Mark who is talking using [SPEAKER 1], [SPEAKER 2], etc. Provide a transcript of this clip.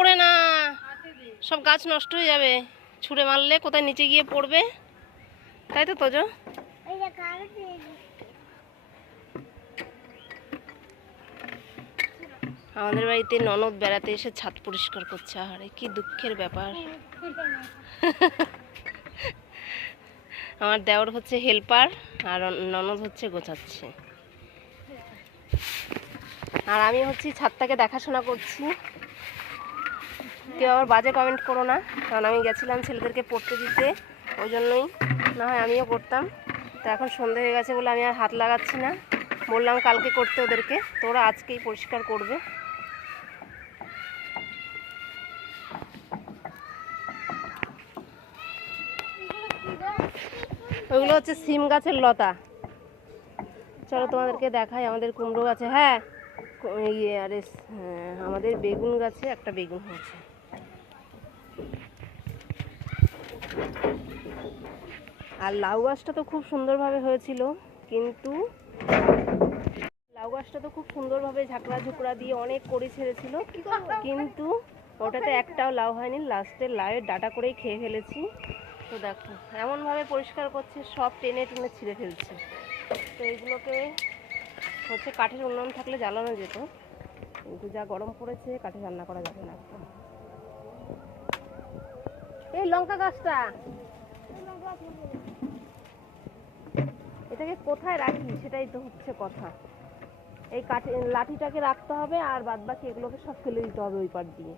[SPEAKER 1] ওপরে না। সব গাছ নষ্ট হয়ে যাবে। ছুঁড়ে মারলে কোথায় নিচে গিয়ে পড়বে? তাই তো তোজো? আমাদের বাড়িতে ননদ বেড়াতে এসে ছাদ পরিষ্কার করছে। আরে কি দুঃখের ব্যাপার। আমার দেওর হচ্ছে হেল্পার, আর ননদ হচ্ছে গোছাচ্ছে। আর আমি হচ্ছে ছাদটাকে দেখাশোনা করছি। কেউ আবার বাজে কমেন্ট করো না কারণ আমি গেছিলাম ছেলেদেরকে পড়তে দিতে ওই জন্যই। না হয় আমিও করতাম তো এখন সন্ধে হয়ে গেছে বলে আমি আর হাত লাগাচ্ছি না। বললাম কালকে করতে ওদেরকে তো ওরা আজকেই পরিষ্কার করবে। ওইগুলো হচ্ছে সিম গাছের লতা। চলো তোমাদেরকে দেখাই আমাদের কুমড়ো গাছে। হ্যাঁ ইয়ে আরে হ্যাঁ, আমাদের বেগুন গাছে একটা বেগুন হয়েছে। আর লাউ গাছটা তো খুব সুন্দরভাবে হয়েছিল, কিন্তু লাউ গাছটা তো খুব সুন্দরভাবে ঝাঁকড়া ঝুকড়া দিয়ে অনেক করে ছেড়েছিল, কিন্তু ওটাতে একটাও লাউ হয়নি, লাস্টে লাউয়ের ডাটা করেই খেয়ে ফেলেছি। তো দেখো, এমনভাবে পরিষ্কার করছে, সব টেনে টেনে ছিঁড়ে ফেলছে। তো এইগুলোকে হচ্ছে কাঠের উন্নয়ন থাকলে জ্বালানো যেত, কিন্তু যা গরম পড়েছে, কাঠে রান্না করা যাবে না। লঙ্কা গাছটা? এটাকে কোথায় রাখি সেটাই তো হচ্ছে কথা। এই কাঠি লাঠিটাকে রাখতে হবে আর বাদ বাকি এগুলোকে সব ফেলে দিতে হবে ওই পার দিয়ে।